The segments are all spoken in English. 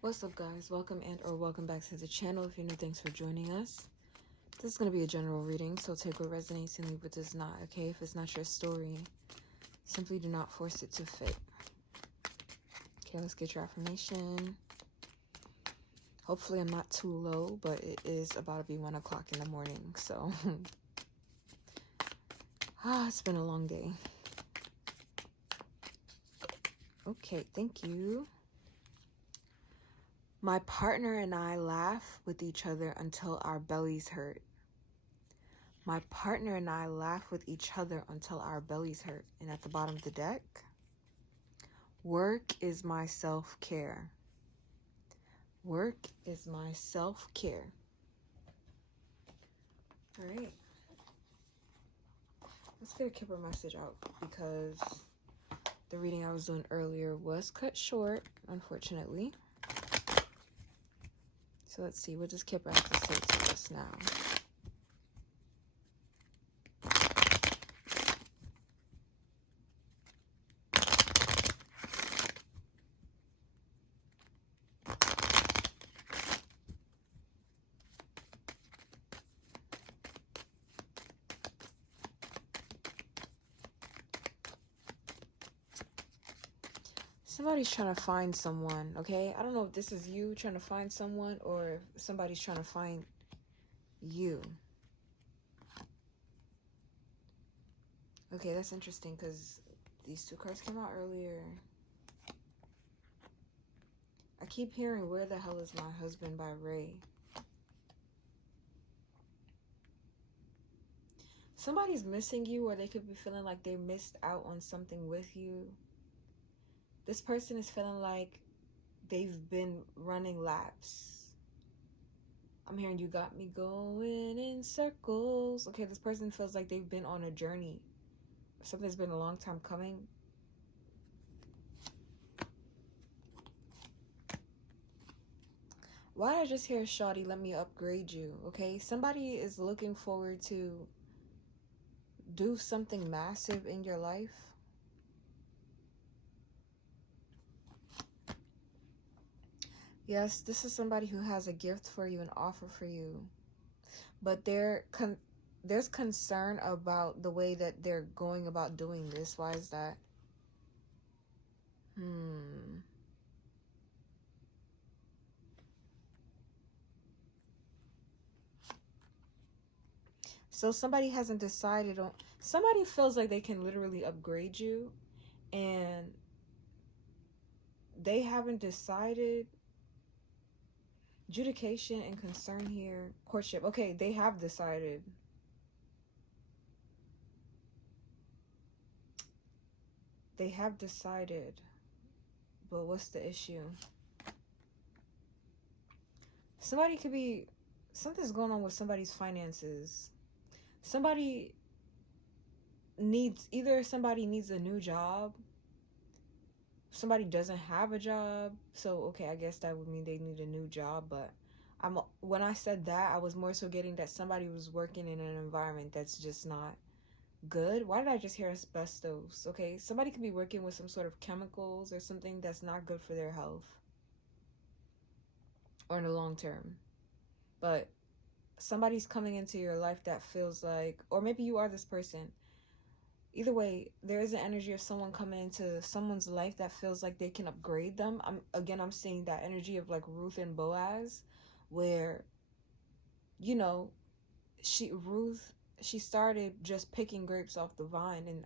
What's up, guys? Welcome and/or welcome back to the channel. If you're new, thanks for joining us. This is going to be a general reading, so take what resonates and leave what does not, okay? If it's not your story, simply do not force it to fit. Okay, let's get your affirmation. Hopefully I'm not too low, but it is about to be 1 o'clock in the morning, so it's been a long day. Okay, thank you. My partner and I laugh with each other until our bellies hurt. My partner and I laugh with each other until our bellies hurt. And at the bottom of the deck, work is my self-care. Work is my self-care. All right. Let's get a Kipper message out because the reading I was doing earlier was cut short, unfortunately. So let's see, what does Kipper have to say to us now? Somebody's trying to find someone, okay? I don't know if this is you trying to find someone or if somebody's trying to find you. Okay, that's interesting because these two cards came out earlier. I keep hearing Where the Hell is My Husband by Ray. Somebody's missing you, or they could be feeling like they missed out on something with you. This person is feeling like they've been running laps. I'm hearing you got me going in circles. Okay, this person feels like they've been on a journey. Something's been a long time coming. Why did I just hear, Shawty, let me upgrade you, okay? Somebody is looking forward to do something massive in your life. Yes, this is somebody who has a gift for you, an offer for you. But there's concern about the way that they're going about doing this. Why is that? So somebody hasn't decided on... Somebody feels like they can literally upgrade you, and they haven't decided. Adjudication and concern here. Courtship. Okay, they have decided. They have decided. But what's the issue? Somebody could be... Something's going on with somebody's finances. Somebody needs... Either somebody needs a new job. Somebody doesn't have a job. So, okay, I guess that would mean they need a new job. But when I said that, I was more so getting that somebody was working in an environment that's just not good. Why did I just hear asbestos? Okay, somebody could be working with some sort of chemicals or something that's not good for their health or in the long term. But somebody's coming into your life that feels like, or maybe you are this person. Either way, there is an energy of someone coming into someone's life that feels like they can upgrade them. I'm seeing that energy of like Ruth and Boaz, where, you know, Ruth started just picking grapes off the vine, and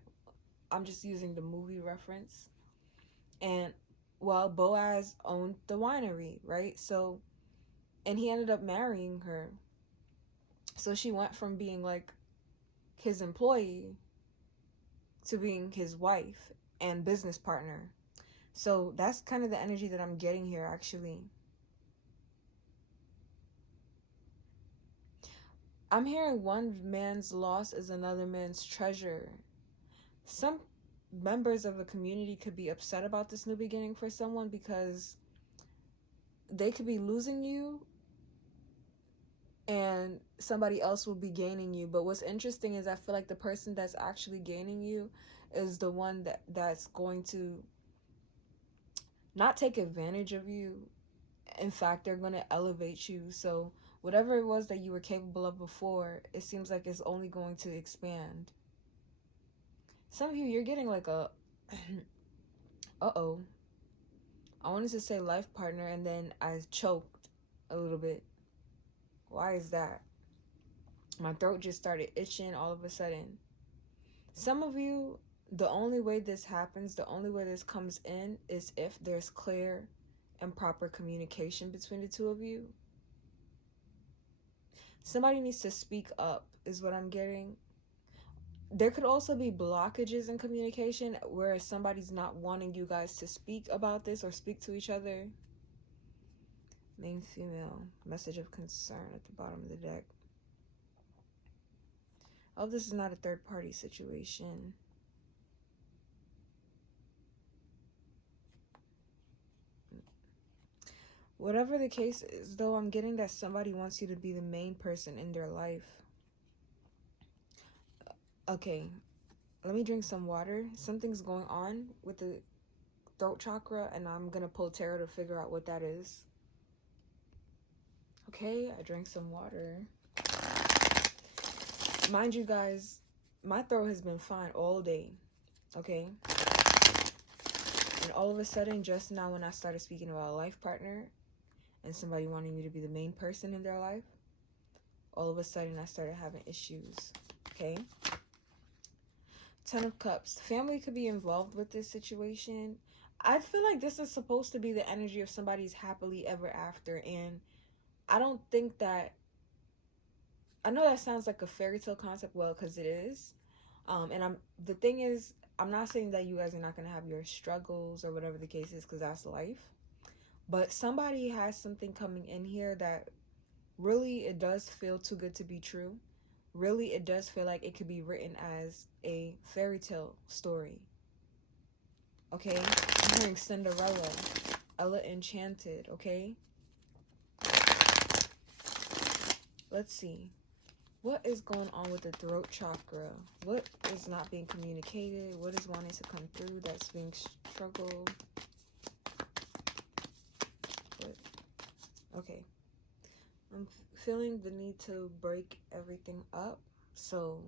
I'm just using the movie reference. And well, Boaz owned the winery, right? So, and he ended up marrying her. So she went from being like his employee to being his wife and business partner. So that's kind of the energy that I'm getting here, actually. I'm hearing one man's loss is another man's treasure. Some members of a community could be upset about this new beginning for someone because they could be losing you and somebody else will be gaining you. But what's interesting is I feel like the person that's actually gaining you is the one that's going to not take advantage of you In fact, they're going to elevate you. So whatever it was that you were capable of before, it seems like it's only going to expand. Some of you, you're getting like a uh-oh, I wanted to say life partner and then I choked a little bit. Why is that? My throat just started itching all of a sudden. Some of you, the only way this happens, the only way this comes in is if there's clear and proper communication between the two of you. Somebody needs to speak up, is what I'm getting. There could also be blockages in communication where somebody's not wanting you guys to speak about this or speak to each other. Main female, message of concern at the bottom of the deck. Oh, this is not a third party situation. Whatever the case is, though, I'm getting that somebody wants you to be the main person in their life. Okay, let me drink some water. Something's going on with the throat chakra, and I'm gonna pull tarot to figure out what that is. Okay, I drank some water. Mind you guys, my throat has been fine all day, okay? And all of a sudden, just now when I started speaking about a life partner and somebody wanting me to be the main person in their life, all of a sudden I started having issues, okay? 10 of Cups. Family could be involved with this situation. I feel like this is supposed to be the energy of somebody's happily ever after, and I don't think that, I know that sounds like a fairy tale concept, well, because it is. And the thing is, I'm not saying that you guys are not going to have your struggles or whatever the case is, because that's life. But somebody has something coming in here that really, it does feel too good to be true. Really, it does feel like it could be written as a fairy tale story. Okay? I'm hearing Cinderella, Ella Enchanted, okay? Let's see. What is going on with the throat chakra? What is not being communicated? What is wanting to come through that's being struggled? What? Okay. I'm feeling the need to break everything up. So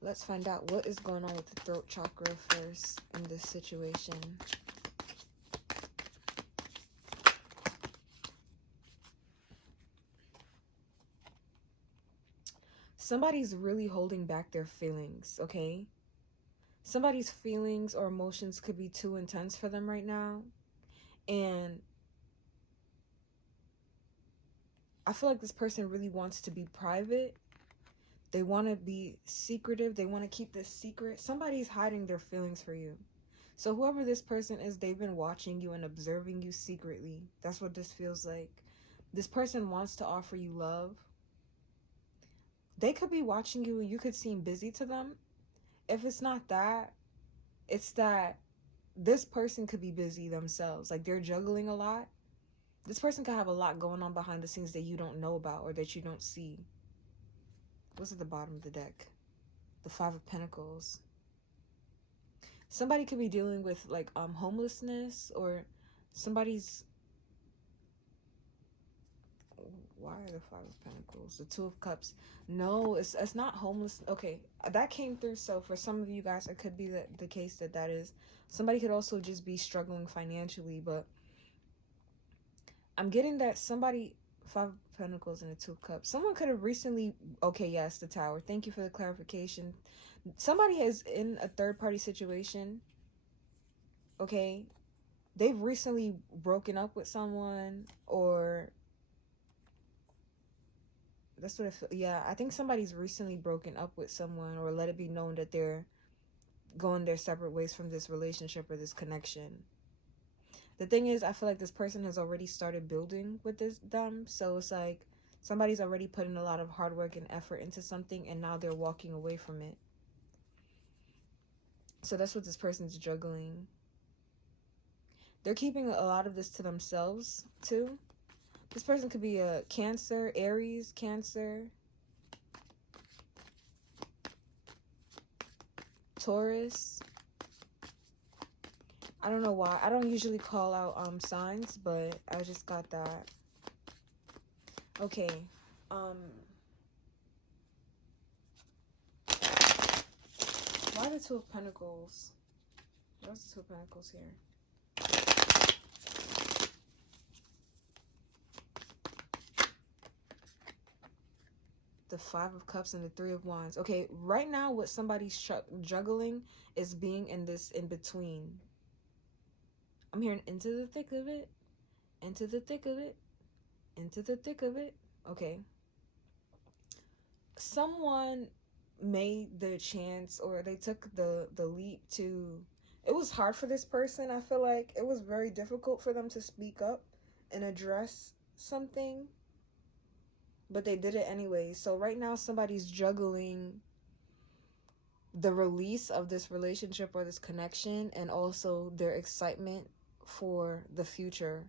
let's find out what is going on with the throat chakra first in this situation. Somebody's really holding back their feelings, okay? Somebody's feelings or emotions could be too intense for them right now. And I feel like this person really wants to be private. They want to be secretive. They want to keep this secret. Somebody's hiding their feelings for you. So whoever this person is, they've been watching you and observing you secretly. That's what this feels like. This person wants to offer you love. They could be watching you and you could seem busy to them. If it's not that, it's that this person could be busy themselves. Like they're juggling a lot. This person could have a lot going on behind the scenes that you don't know about or that you don't see. What's at the bottom of the deck? The Five of Pentacles. Somebody could be dealing with like homelessness, or somebody's, why are the Five of Pentacles? The Two of Cups. No, it's not homeless. Okay, that came through. So for some of you guys, it could be the case that is. Somebody could also just be struggling financially, but I'm getting that somebody, Five of Pentacles and the Two of Cups. Someone could have recently, okay, yes, the Tower. Thank you for the clarification. Somebody is in a third-party situation, okay? They've recently broken up with someone, or that's what I feel. Yeah, I think somebody's recently broken up with someone or let it be known that they're going their separate ways from this relationship or this connection. The thing is, I feel like this person has already started building with them. So it's like somebody's already putting a lot of hard work and effort into something, and now they're walking away from it. So that's what this person's juggling. They're keeping a lot of this to themselves, too. This person could be a Cancer, Aries, Cancer, Taurus, I don't know why. I don't usually call out signs, but I just got that. Okay. Why the Two of Pentacles? What's the Two of Pentacles here? The Five of Cups and the Three of Wands. Okay, right now what somebody's juggling is being in this in between. I'm hearing into the thick of it, into the thick of it, into the thick of it. Okay. Someone made the chance, or they took the leap to, it was hard for this person. I feel like it was very difficult for them to speak up and address something, but they did it anyway. So right now somebody's juggling the release of this relationship or this connection, and also their excitement for the future.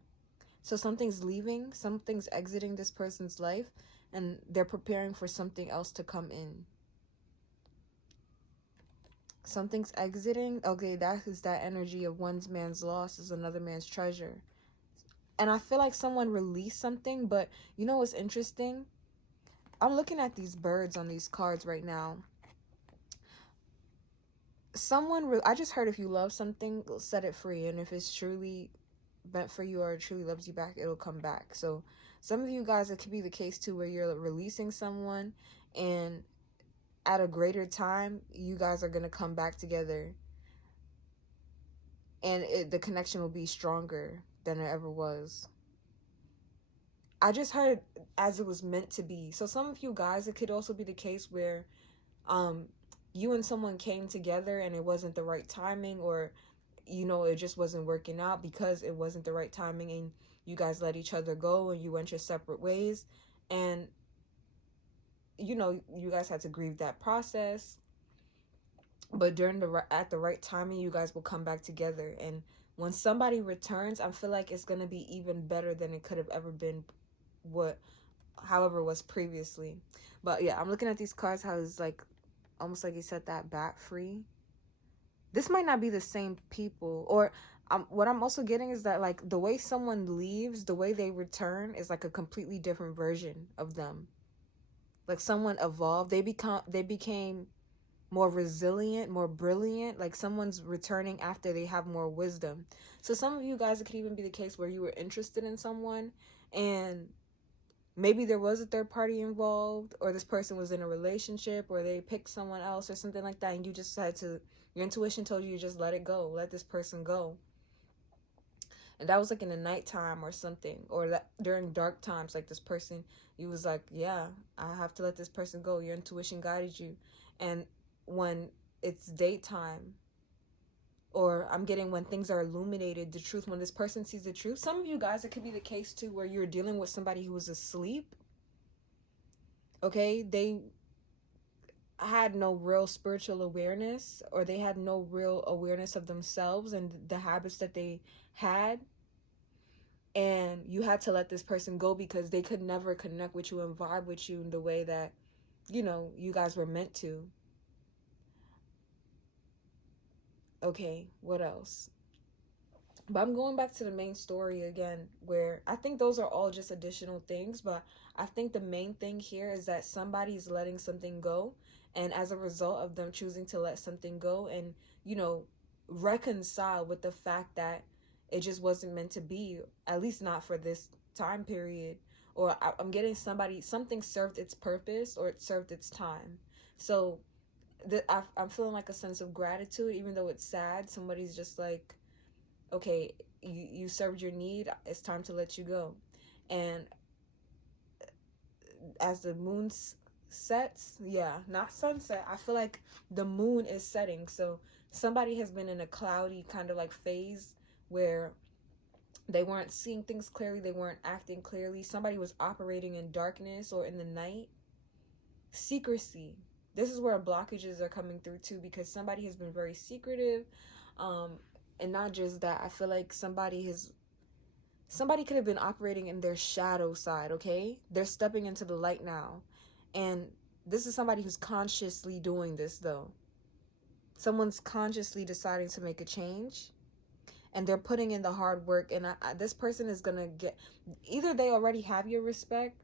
So something's leaving, something's exiting this person's life, and they're preparing for something else to come in. Something's exiting. Okay, that is that energy of one man's loss is another man's treasure. And I feel like someone released something, but you know what's interesting? I'm looking at these birds on these cards right now. I just heard, if you love something, set it free. And if it's truly meant for you or truly loves you back, it'll come back. So some of you guys, it could be the case too, where you're releasing someone, and at a greater time, you guys are going to come back together. And the connection will be stronger than it ever was. I just heard as it was meant to be. So some of you guys, it could also be the case where you and someone came together and it wasn't the right timing, or it just wasn't working out because it wasn't the right timing, and you guys let each other go and you went your separate ways, and you guys had to grieve that process. But at the right timing, you guys will come back together. And when somebody returns, I feel like it's gonna be even better than it could have ever been, however was previously. But yeah, I'm looking at these cards, how it's like almost like you set that bat free. This might not be the same people, or what I'm also getting is that, like, the way someone leaves, the way they return is like a completely different version of them. Like someone evolved, they became more resilient, more brilliant. Like someone's returning after they have more wisdom. So some of you guys, it could even be the case where you were interested in someone, and maybe there was a third party involved, or this person was in a relationship, or they picked someone else or something like that, and you just had to, your intuition told you to just let it go, let this person go. And that was like in the nighttime or something, or that during dark times, like this person, you was like, yeah, I have to let this person go. Your intuition guided you. And when it's daytime, or I'm getting when things are illuminated, the truth, when this person sees the truth. Some of you guys, it could be the case too, where you're dealing with somebody who was asleep. Okay, they had no real spiritual awareness, or they had no real awareness of themselves and the habits that they had. And you had to let this person go because they could never connect with you and vibe with you in the way that, you guys were meant to. Okay, what else? But I'm going back to the main story again, where I think those are all just additional things, but I think the main thing here is that somebody's letting something go, and as a result of them choosing to let something go and, reconcile with the fact that it just wasn't meant to be, at least not for this time period. Or I'm getting something served its purpose, or it served its time. So I'm feeling like a sense of gratitude, even though it's sad. Somebody's just like, okay, you served your need, it's time to let you go. And as the moon sets, yeah, not sunset, I feel like the moon is setting. So somebody has been in a cloudy kind of like phase where they weren't seeing things clearly, they weren't acting clearly. Somebody was operating in darkness or in the night. Secrecy. This is where blockages are coming through too, because somebody has been very secretive. And not just that, I feel like somebody could have been operating in their shadow side, okay? They're stepping into the light now. And this is somebody who's consciously doing this, though. Someone's consciously deciding to make a change. and they're putting in the hard work, and this person is gonna get, either they already have your respect,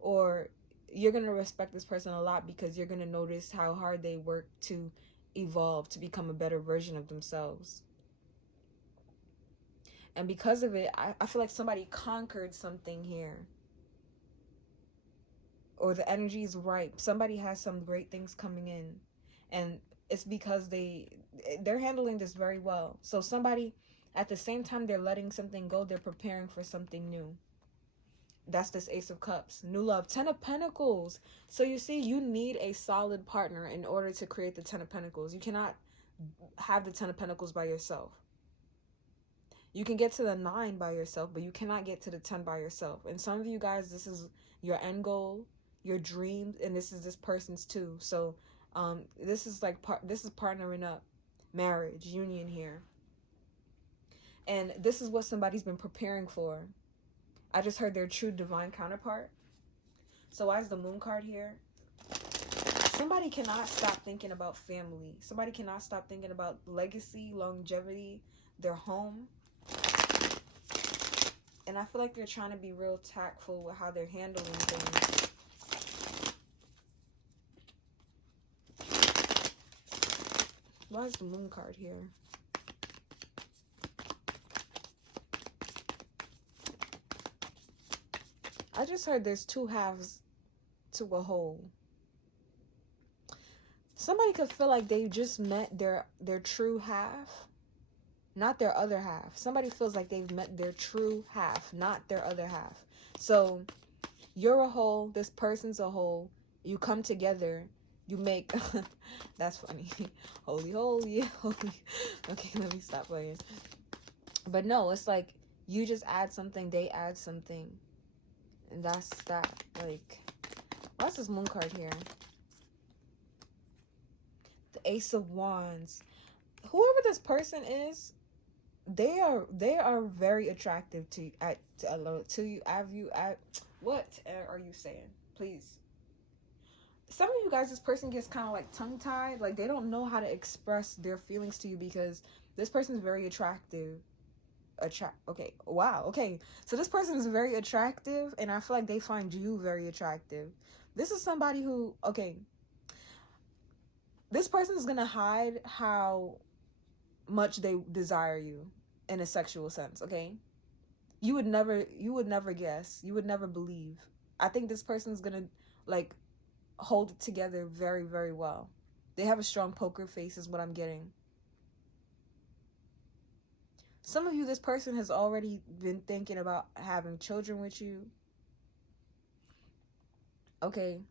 or you're gonna respect this person a lot because you're gonna notice how hard they work to evolve to become a better version of themselves. And because of it, I feel like somebody conquered something here, or the energy is ripe. Somebody has some great things coming in, and it's because they're handling this very well. So somebody, at the same time they're letting something go, they're preparing for something new. That's this Ace of Cups, new love. 10 of Pentacles. So you see, you need a solid partner in order to create the 10 of Pentacles. You cannot have the 10 of Pentacles by yourself. You can get to the 9 by yourself, but you cannot get to the 10 by yourself. And some of you guys, this is your end goal, your dreams, and this is this person's too. So this is like this is partnering up, marriage, union here. And this is what somebody's been preparing for. I just heard their true divine counterpart. So why is the Moon card here? Somebody cannot stop thinking about family. Somebody cannot stop thinking about legacy, longevity, their home. And I feel like they're trying to be real tactful with how they're handling things. Why is the Moon card here? I just heard there's two halves to a whole. Somebody could feel like they just met their true half, not their other half. Somebody feels like they've met their true half, not their other half. So you're a whole, this person's a whole, you come together, you make, that's funny, holy, holy, holy. Okay, let me stop playing. But no, it's like you just add something, they add something. And that's that. Like, what's this Moon card here? The Ace of Wands. Whoever this person is, they are very attractive to you. What are you saying? Please. Some of you guys, this person gets kind of like tongue-tied. Like, they don't know how to express their feelings to you because this person is very attractive. Okay, wow, okay, so this person is very attractive, and I feel like they find you very attractive. This is somebody who, okay, this person is gonna hide how much they desire you in a sexual sense. Okay, you would never guess, you would never believe. I think this person is gonna like hold it together very, very well. They have a strong poker face is what I'm getting. Some of you, this person has already been thinking about having children with you. Okay.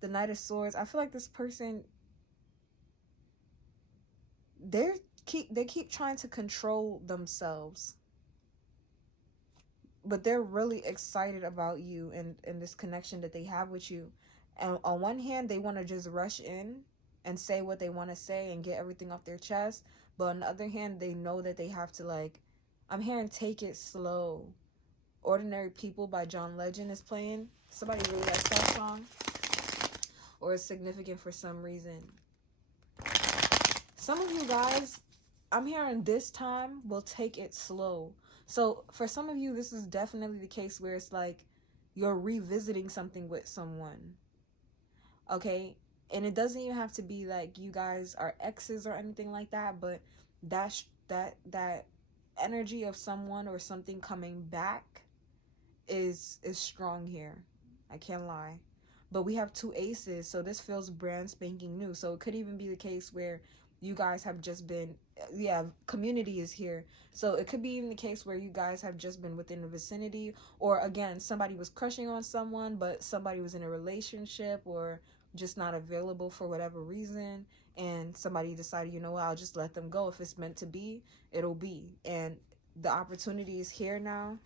The Knight of Swords. I feel like this person, they keep trying to control themselves. But they're really excited about you and this connection that they have with you. And on one hand, they want to just rush in and say what they want to say and get everything off their chest. But on the other hand, they know that they have to, like, I'm hearing Take It Slow. Ordinary People by John Legend is playing. Somebody really likes that song. Or it's significant for some reason. Some of you guys, I'm hearing this time will take it slow. So for some of you, this is definitely the case where it's like you're revisiting something with someone. Okay? And it doesn't even have to be like you guys are exes or anything like that, but that energy of someone or something coming back is strong here. I can't lie. But we have two aces, so this feels brand spanking new. So it could even be the case where you guys have just been, community is here. So it could be even the case where you guys have just been within the vicinity, or again, somebody was crushing on someone, but somebody was in a relationship or just not available for whatever reason, and somebody decided, you know what, I'll just let them go. If it's meant to be, it'll be. And the opportunity is here now.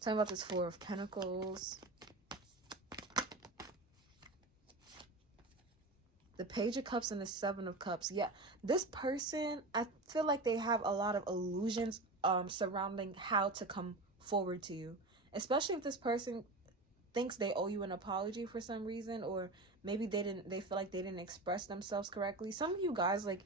Talking about this Four of Pentacles. The Page of Cups and the Seven of Cups. Yeah, this person, I feel like they have a lot of illusions surrounding how to come forward to you. Especially if this person thinks they owe you an apology for some reason, or maybe they feel like they didn't express themselves correctly. Some of you guys, like,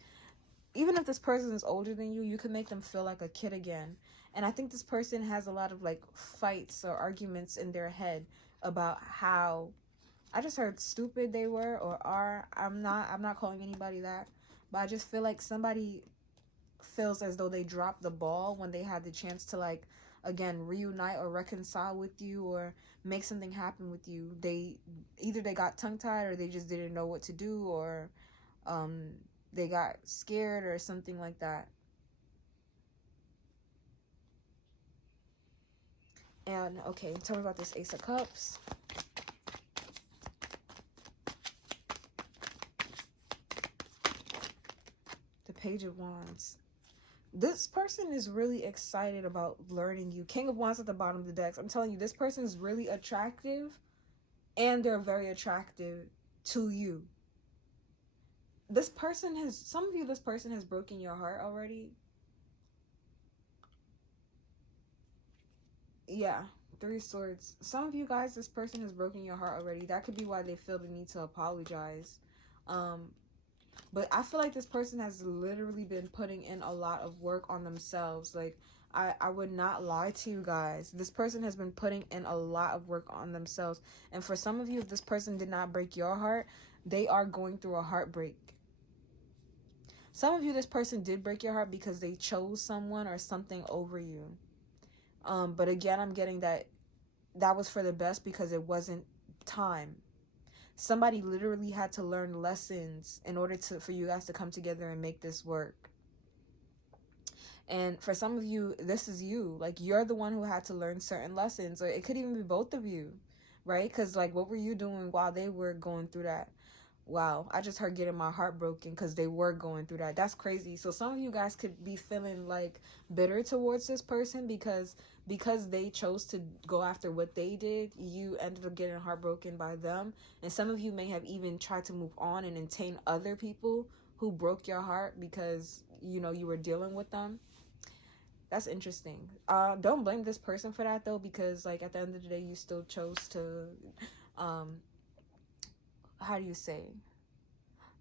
even if this person is older than you, you can make them feel like a kid again. And I think this person has a lot of like fights or arguments in their head about how, I just heard stupid they were or are. I'm not calling anybody that, but I just feel like somebody feels as though they dropped the ball when they had the chance to, like, again, reunite or reconcile with you or make something happen with you. They either they got tongue tied or they just didn't know what to do, or um they got scared or something like that. And okay, tell me about this Ace of Cups. The Page of Wands. This person is really excited about learning you. King of Wands at the bottom of the decks. I'm telling you, this person is really attractive, and they're very attractive to you. This person has, some of you, this person has broken your heart already. Yeah, Three Swords. Some of you guys, this person has broken your heart already. That could be why they feel the need to apologize. But I feel like this person has literally been putting in a lot of work on themselves. Like, I would not lie to you guys. This person has been putting in a lot of work on themselves. And for some of you, if this person did not break your heart, they are going through a heartbreak. Some of you, this person did break your heart because they chose someone or something over you. But again, I'm getting that was for the best because it wasn't time. Somebody literally had to learn lessons in order for you guys to come together and make this work. And for some of you, this is you. Like, you're the one who had to learn certain lessons. Or it could even be both of you, right? Because, like, what were you doing while they were going through that? Wow, I just heard getting my heart broken because they were going through that. That's crazy. So some of you guys could be feeling like bitter towards this person because they chose to go after what they did. You ended up getting heartbroken by them. And some of you may have even tried to move on and entertain other people who broke your heart because, you know, you were dealing with them. That's interesting. Don't blame this person for that though, because like at the end of the day, you still chose to how do you say,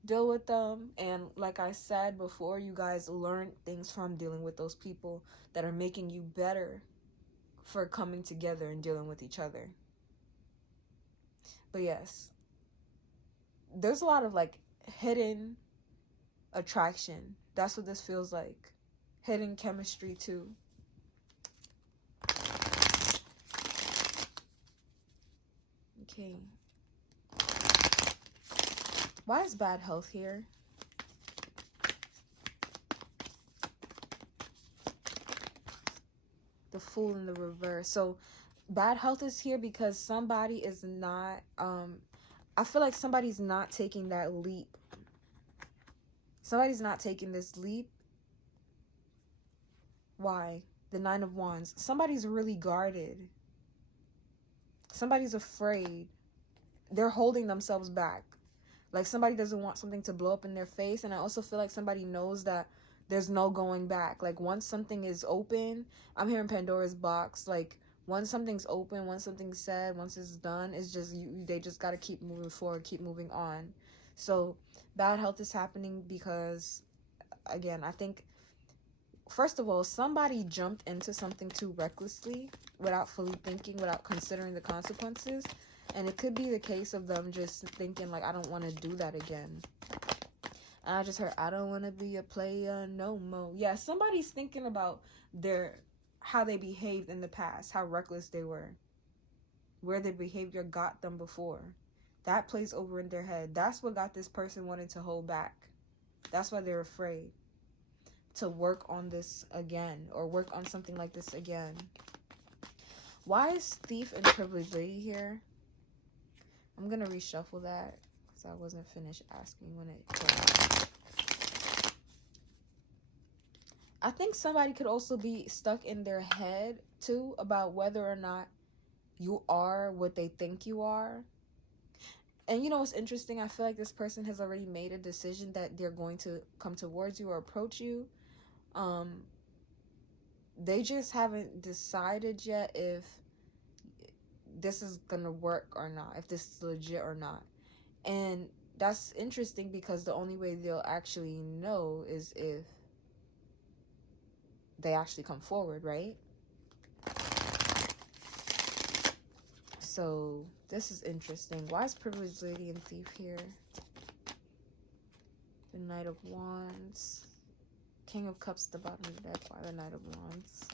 deal with them. And like I said before, you guys learn things from dealing with those people that are making you better for coming together and dealing with each other. But yes, there's a lot of like hidden attraction. That's what this feels like. Hidden chemistry too. Okay. Why is bad health here? The Fool in the reverse. So bad health is here because somebody is not I feel like somebody's not taking that leap. Somebody's not taking this leap. Why? The Nine of Wands. Somebody's really guarded. Somebody's afraid. They're holding themselves back. Like somebody doesn't want something to blow up in their face. And I also feel like somebody knows that there's no going back. Like once something is open, I'm hearing Pandora's box. Like once something's open, once something's said, once it's done, it's just they just got to keep moving forward, keep moving on. So bad health is happening because, again, I think, first of all, somebody jumped into something too recklessly without fully thinking, without considering the consequences. And it could be the case of them just thinking, like, I don't want to do that again. And I just heard, I don't want to be a player no more. Yeah, somebody's thinking about how they behaved in the past, how reckless they were, where their behavior got them before. That plays over in their head. That's what got this person wanting to hold back. That's why they're afraid to work on this again or work on something like this again. Why is Thief and Privileged Lady here? I'm going to reshuffle that because I wasn't finished asking when it came. I think somebody could also be stuck in their head too about whether or not you are what they think you are. And you know what's interesting? I feel like this person has already made a decision that they're going to come towards you or approach you. They just haven't decided yet if this is gonna work or not, if this is legit or not. And that's interesting because the only way they'll actually know is if they actually come forward, right? So this is interesting. Why is Privileged Lady and Thief here? The Knight of Wands. King of Cups at the bottom of the deck. Why the Knight of Wands?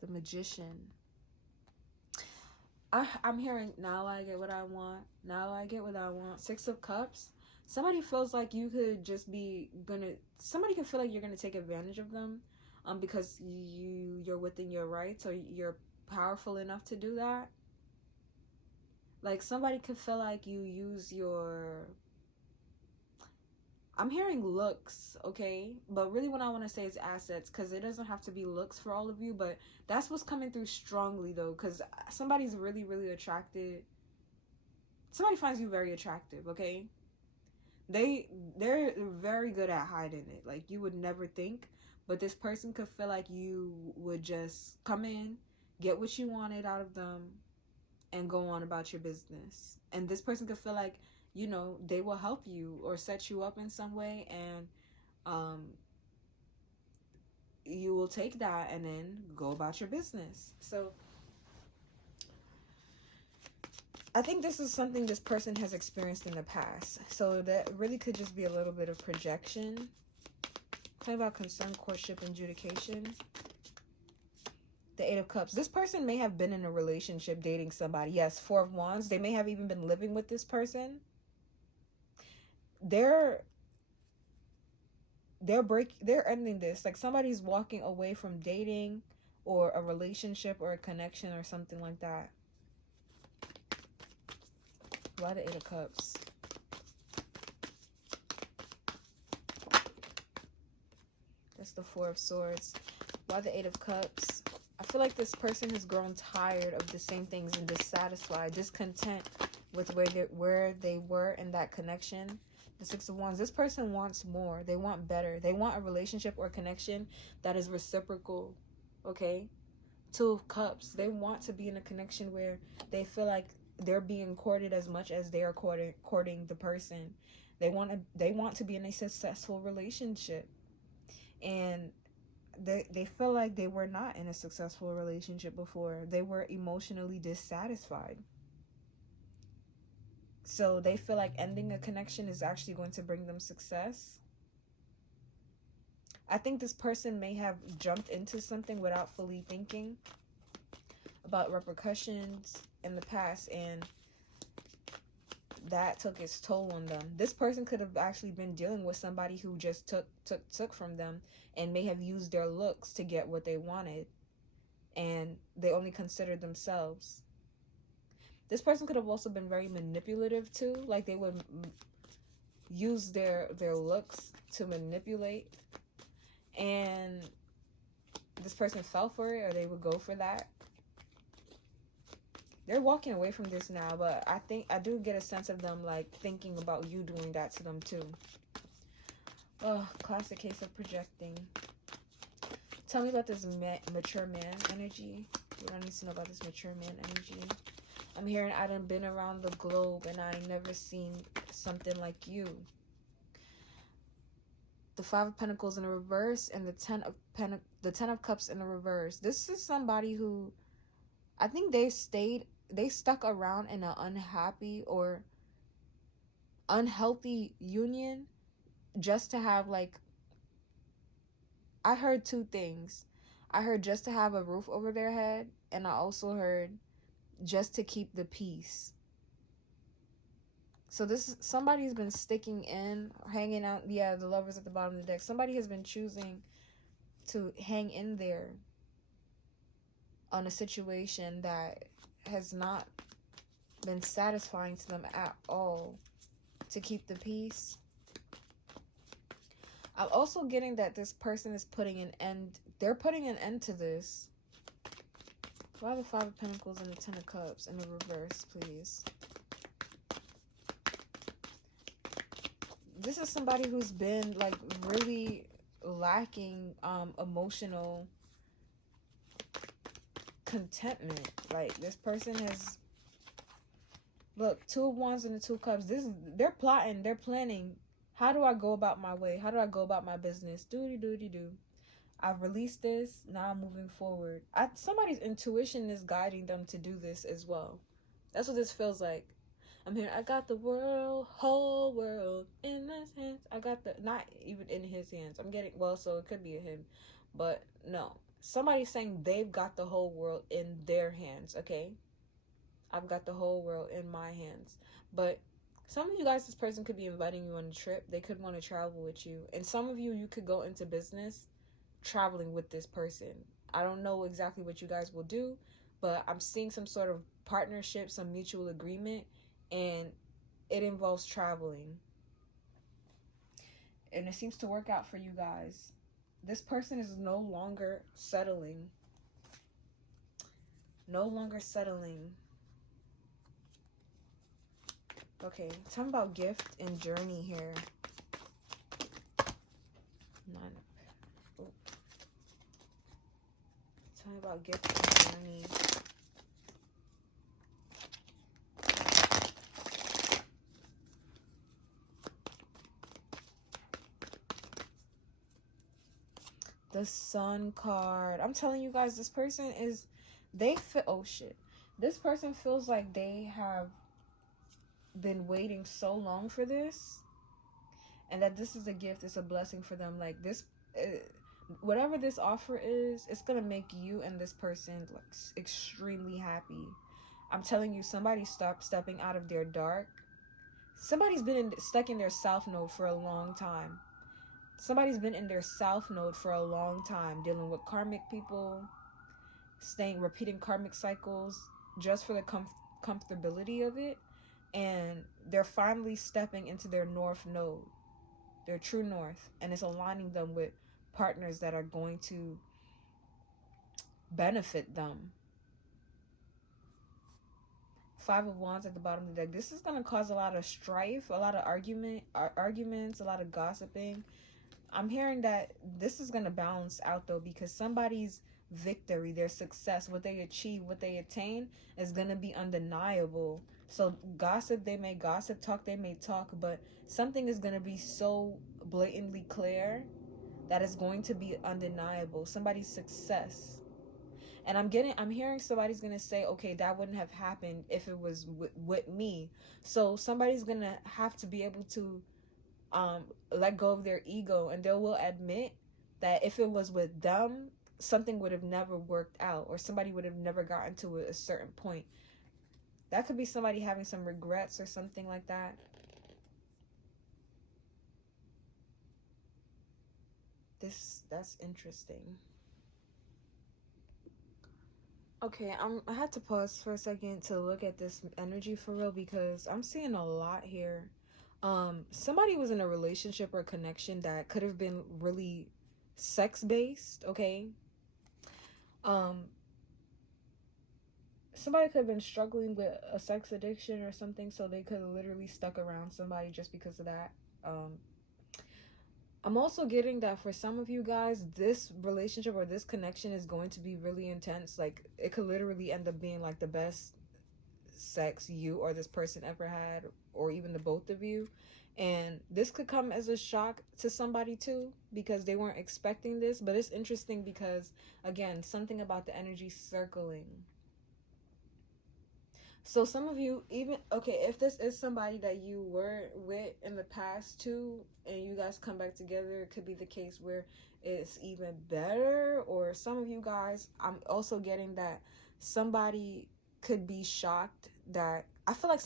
The Magician. I'm hearing, now I get what I want. Now I get what I want. Six of Cups. Somebody feels like you could just be somebody can feel like you're gonna take advantage of them, because you're within your rights, or you're powerful enough to do that. Like, somebody could feel like you use your, I'm hearing looks, okay? But really what I want to say is assets, because it doesn't have to be looks for all of you, but that's what's coming through strongly, though, because somebody's really, really attracted. Somebody finds you very attractive, okay? They're very good at hiding it. Like, you would never think, but this person could feel like you would just come in, get what you wanted out of them, and go on about your business. And this person could feel like, you know, they will help you or set you up in some way, and you will take that and then go about your business. So I think this is something this person has experienced in the past. So that really could just be a little bit of projection. Talking about concern, courtship, and adjudication. The Eight of Cups. This person may have been in a relationship, dating somebody. Yes, Four of Wands. They may have even been living with this person. They're ending this. Like, somebody's walking away from dating or a relationship or a connection or something like that. Why the Eight of Cups? That's the Four of Swords. Why the Eight of Cups? I feel like this person has grown tired of the same things and dissatisfied, discontent with where they were in that connection. The Six of Wands. This person wants more. They want better. They want a relationship or connection that is reciprocal. Okay? Two of Cups. They want to be in a connection where they feel like they're being courted as much as they are courting the person. They want to be in a successful relationship. And they feel like they were not in a successful relationship before. They were emotionally dissatisfied. So they feel like ending a connection is actually going to bring them success. I think this person may have jumped into something without fully thinking about repercussions in the past, and that took its toll on them. This person could have actually been dealing with somebody who just took from them and may have used their looks to get what they wanted, and they only considered themselves. This person could have also been very manipulative too. Like, they would use their looks to manipulate, and this person fell for it, or they would go for that. They're walking away from this now, but I do get a sense of them, like, thinking about you doing that to them too. Oh, classic case of projecting. Tell me about this mature man energy. What I need to know about this mature man energy. I'm hearing I done been around the globe and I ain't never seen something like you. The Five of Pentacles in the reverse and the Ten of Cups in the reverse. This is somebody who, I think they stuck around in an unhappy or unhealthy union just to have, like, I heard two things. I heard just to have a roof over their head, and I also heard just to keep the peace. So somebody's been sticking in, hanging out. Yeah, the Lovers at the bottom of the deck. Somebody has been choosing to hang in there on a situation that has not been satisfying to them at all, to keep the peace. I'm also getting that this person is they're putting an end to this. Why the Five of Pentacles and the Ten of Cups in the reverse, please? This is somebody who's been, like, really lacking emotional contentment. Like, this person has Look, Two of Wands and the Two of Cups. They're plotting, they're planning. How do I go about my way? How do I go about my business? Do. I've released this. Now I'm moving forward. Somebody's intuition is guiding them to do this as well. That's what this feels like. I'm here. I got the world, whole world in his hands. I got the, not even in his hands. I'm getting, well, so it could be a him, but no. Somebody's saying they've got the whole world in their hands, okay? I've got the whole world in my hands. But some of you guys, this person could be inviting you on a trip. They could want to travel with you. And some of you, you could go into business traveling with this person. I don't know exactly what you guys will do, but I'm seeing some sort of partnership, some mutual agreement, and it involves traveling. And it seems to work out for you guys. This person is no longer settling. No longer settling. Okay, tell me about gift and journey here. Tell me about gift and journey. The Sun card. I'm telling you guys, this person is, they feel, oh shit. This person feels like they have been waiting so long for this, and that this is a gift, it's a blessing for them. Like this, whatever this offer is, it's gonna make you and this person like extremely happy. I'm telling you, somebody stopped stepping out of their dark. Somebody's been stuck in their south node for a long time. Somebody's been in their south node for a long time, dealing with karmic people, repeating karmic cycles just for the comfortability of it. And they're finally stepping into their north node, their true north, and it's aligning them with partners that are going to benefit them. Five of Wands at the bottom of the deck. This is going to cause a lot of strife, a lot of arguments, a lot of gossiping. I'm hearing that this is going to balance out, though, because somebody's victory, their success, what they achieve, what they attain is going to be undeniable. So gossip, they may gossip, talk, they may talk, but something is going to be so blatantly clear that it's going to be undeniable. Somebody's success. And I'm hearing somebody's going to say, okay, that wouldn't have happened if it was with me. So somebody's going to have to be able to let go of their ego, and they will admit that if it was with them, something would have never worked out, or somebody would have never gotten to a certain point. That could be somebody having some regrets or something like that. That's interesting. Okay, I had to pause for a second to look at this energy for real, because I'm seeing a lot here. Somebody was in a relationship or connection that could have been really sex based, okay? Somebody could have been struggling with a sex addiction or something, so they could have literally stuck around somebody just because of that. I'm also getting that for some of you guys, this relationship or this connection is going to be really intense. Like, it could literally end up being like the best sex you or this person ever had, or even the both of you. And this could come as a shock to somebody too, because they weren't expecting this. But it's interesting because, again, something about the energy circling. So some of you, even, okay, if this is somebody that you were with in the past too, and you guys come back together, it could be the case where it's even better. Or some of you guys, I'm also getting that somebody could be shocked that, I feel like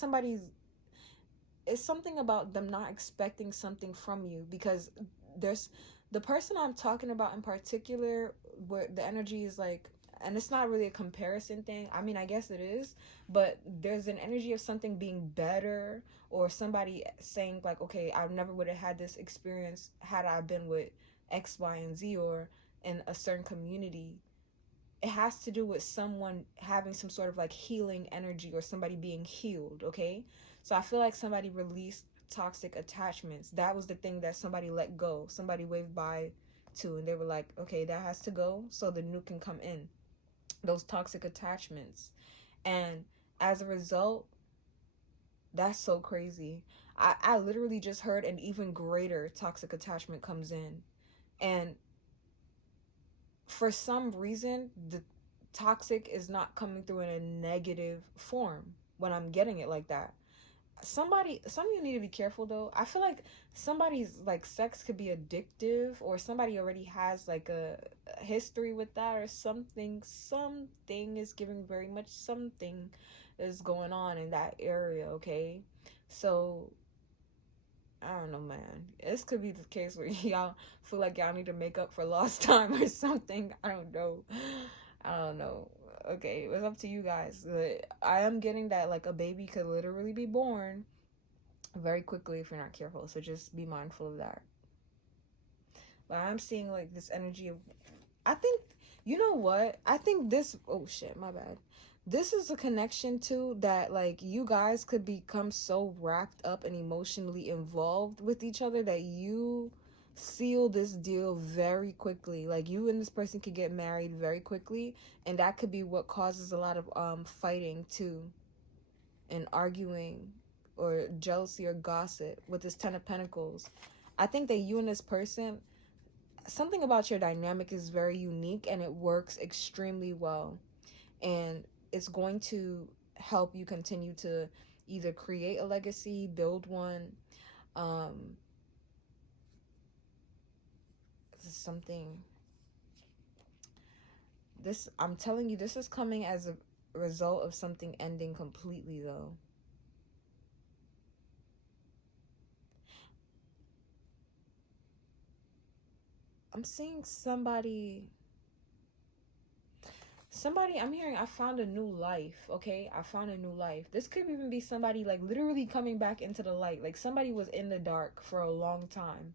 it's something about them not expecting something from you, because there's the person I'm talking about in particular, where the energy is like, and it's not really a comparison thing. I mean, I guess it is, but there's an energy of something being better, or somebody saying like, okay, I never would have had this experience had I been with X, Y, and Z, or in a certain community. It has to do with someone having some sort of like healing energy, or somebody being healed, okay? So I feel like somebody released toxic attachments. That was the thing that somebody let go. Somebody waved by to, and they were like, okay, that has to go so the new can come in. Those toxic attachments. And as a result, That's so crazy. I literally just heard an even greater toxic attachment comes in. And for some reason, the toxic is not coming through in a negative form when I'm getting it like that. Some of you need to be careful though. I feel like somebody's like sex could be addictive, or somebody already has like a history with that or something. Something is giving very much something is going on in that area, okay? So I don't know, man. This could be the case where y'all feel like y'all need to make up for lost time or something. I don't know. I don't know. Okay, it's up to you guys. I am getting that like a baby could literally be born very quickly if you're not careful. So just be mindful of that. But I'm seeing like this energy of, I think, you know what? I think this, oh shit, my bad. This is a connection too that like you guys could become so wrapped up and emotionally involved with each other that you seal this deal very quickly. Like you and this person could get married very quickly, and that could be what causes a lot of fighting too, and arguing or jealousy or gossip with this 10 of Pentacles. I think that you and this person, something about your dynamic is very unique and it works extremely well. And it's going to help you continue to either create a legacy, build one. This is something. This, I'm telling you, this is coming as a result of something ending completely, though. I'm seeing somebody, I'm hearing, I found a new life, okay? I found a new life. This could even be somebody like literally coming back into the light. Like somebody was in the dark for a long time,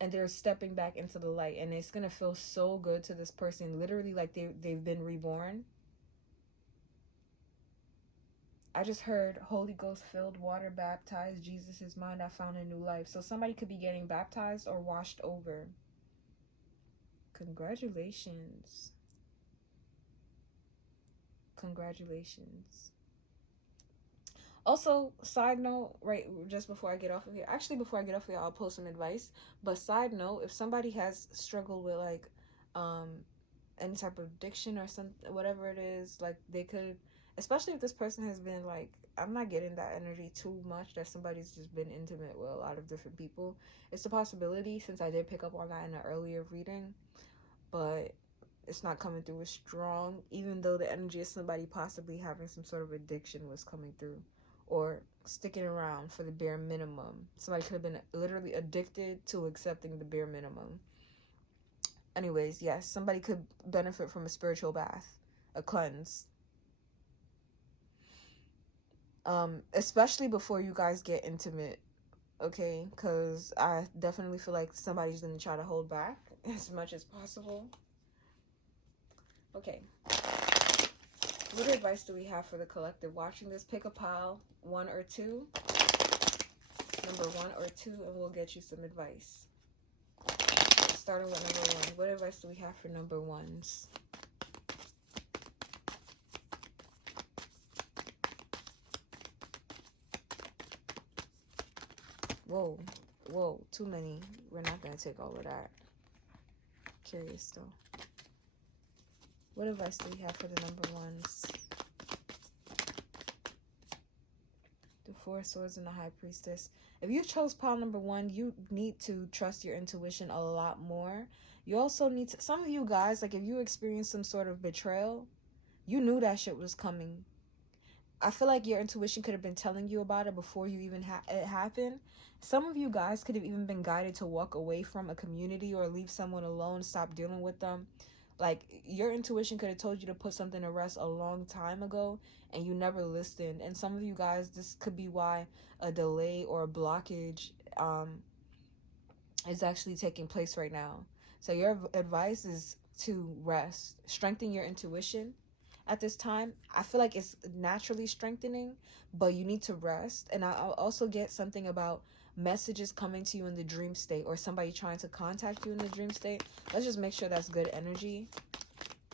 and they're stepping back into the light, and it's gonna feel so good to this person, literally like they've been reborn. I just heard Holy Ghost filled, water baptized, Jesus is mine, I found a new life. So somebody could be getting baptized or washed over. Congratulations. Congratulations. Also, side note, right, just before I get off of here, actually before I get off of here, I'll post some advice. But side note, if somebody has struggled with like um any type of addiction or something, whatever it is, like they could, especially if this person has been like, I'm not getting that energy too much that somebody's just been intimate with a lot of different people. It's a possibility, since I did pick up on that in an earlier reading, but it's not coming through as strong, even though the energy of somebody possibly having some sort of addiction was coming through, or sticking around for the bare minimum. Somebody could have been literally addicted to accepting the bare minimum. Anyways, yes, somebody could benefit from a spiritual bath, a cleanse. Especially before you guys get intimate, okay? Because I definitely feel like somebody's going to try to hold back as much as possible. Okay. What advice do we have for the collective watching this? Pick a pile, 1 or 2. Number 1 or 2, and we'll get you some advice. Starting with number 1. What advice do we have for number 1s? Whoa, whoa, too many. We're not going to take all of that. Curious though. What advice do we have for the number 1s? The 4 of Swords and the High Priestess. If you chose pile number 1, you need to trust your intuition a lot more. You also need to, some of you guys, like if you experienced some sort of betrayal, you knew that shit was coming. I feel like your intuition could have been telling you about it before you even it happened. Some of you guys could have even been guided to walk away from a community or leave someone alone, stop dealing with them. Like your intuition could have told you to put something to rest a long time ago and you never listened. And some of you guys, this could be why a delay or a blockage is actually taking place right now. So your advice is to rest, strengthen your intuition. At this time, I feel like it's naturally strengthening, but you need to rest. And I'll also get something about messages coming to you in the dream state, or somebody trying to contact you in the dream state. Let's just make sure that's good energy.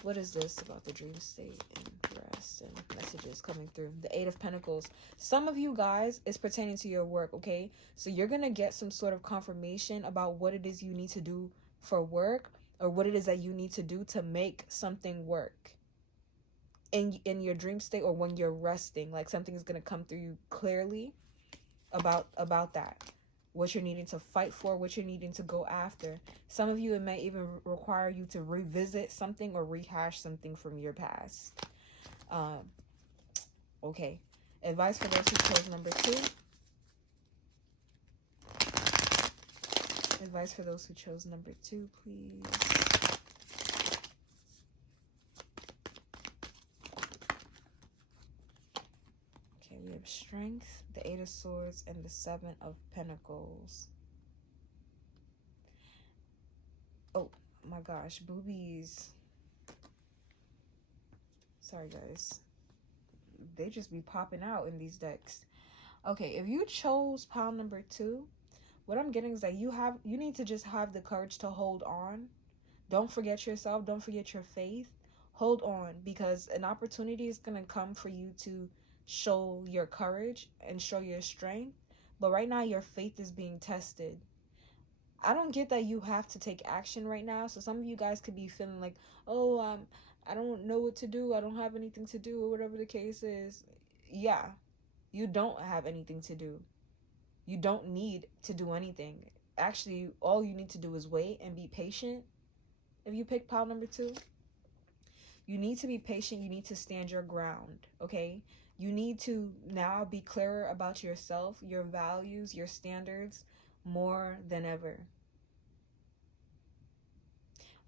What is this about the dream state and rest? lasting messages coming through. The Eight of Pentacles. Some of you guys is pertaining to your work, okay? So you're going to get some sort of confirmation about what it is you need to do for work, or what it is that you need to do to make something work in your dream state, or when you're resting. Like something is going to come through you clearly about that. What you're needing to fight for, what you're needing to go after. Some of you, it may even require you to revisit something or rehash something from your past. Okay. Advice for those who chose number 2. Advice for those who chose number 2, please. Okay, we have Strength, the Eight of Swords, and the Seven of Pentacles. Oh my gosh, boobies. Sorry guys, they just be popping out in these decks. Okay, if you chose pile number 2, what I'm getting is that you need to just have the courage to hold on. Don't forget yourself. Don't forget your faith. Hold on, because an opportunity is going to come for you to show your courage and show your strength. But right now, your faith is being tested. I don't get that you have to take action right now. So some of you guys could be feeling like, oh, I don't know what to do. I don't have anything to do, or whatever the case is. Yeah, you don't have anything to do. You don't need to do anything. Actually, all you need to do is wait and be patient. If you pick pile number 2, you need to be patient. You need to stand your ground, okay? You need to now be clearer about yourself, your values, your standards, more than ever.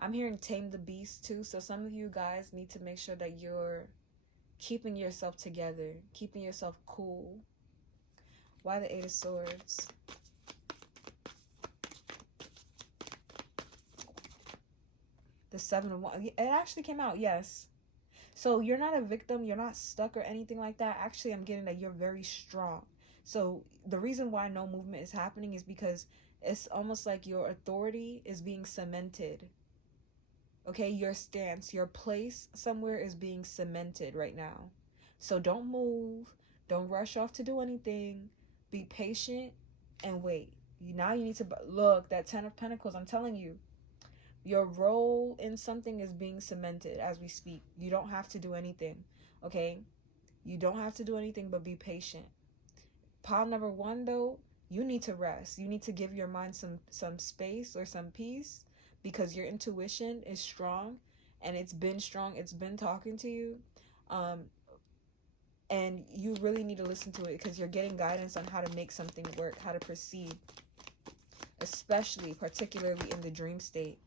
I'm hearing tame the beast too. So some of you guys need to make sure that you're keeping yourself together, keeping yourself cool. Why the Eight of Swords? The Seven of Wands. It actually came out, yes. So you're not a victim. You're not stuck or anything like that. Actually, I'm getting that you're very strong. So the reason why no movement is happening is because it's almost like your authority is being cemented. Okay, your stance, your place somewhere is being cemented right now. So don't move. Don't rush off to do anything. Be patient and wait. Now you need to look, that 10 of Pentacles, I'm telling you, your role in something is being cemented as we speak. You don't have to do anything, okay? You don't have to do anything but be patient. Pile number 1, though, you need to rest. You need to give your mind some space or some peace, because your intuition is strong, and it's been strong. It's been talking to you. And you really need to listen to it, because you're getting guidance on how to make something work, how to proceed, particularly in the dream state.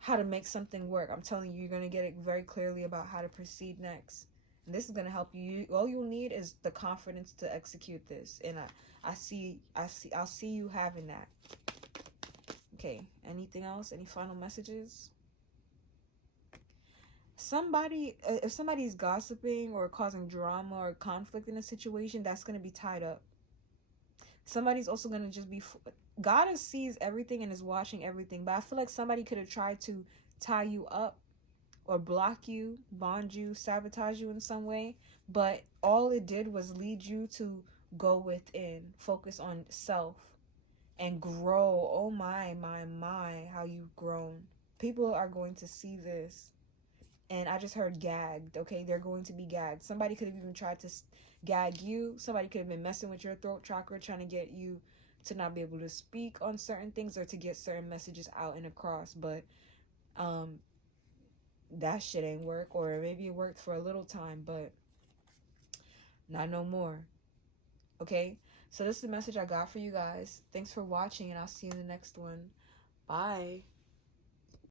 How to make something work. I'm telling you, you're going to get it very clearly about how to proceed next. And this is going to help you. All you'll need is the confidence to execute this. And I'll see you having that. Okay, anything else? Any final messages? If somebody's gossiping or causing drama or conflict in a situation, that's going to be tied up. Somebody's also going to just be... God sees everything and is watching everything. But I feel like somebody could have tried to tie you up or block you, bond you, sabotage you in some way. But all it did was lead you to go within, focus on self, and grow. Oh my, how you've grown. People are going to see this. And I just heard gagged, okay? They're going to be gagged. Somebody could have even tried to gag you. Somebody could have been messing with your throat chakra, trying to get you to not be able to speak on certain things or to get certain messages out and across. But that shit ain't work. Or maybe it worked for a little time, but not no more. Okay? So this is the message I got for you guys. Thanks for watching, and I'll see you in the next one. Bye.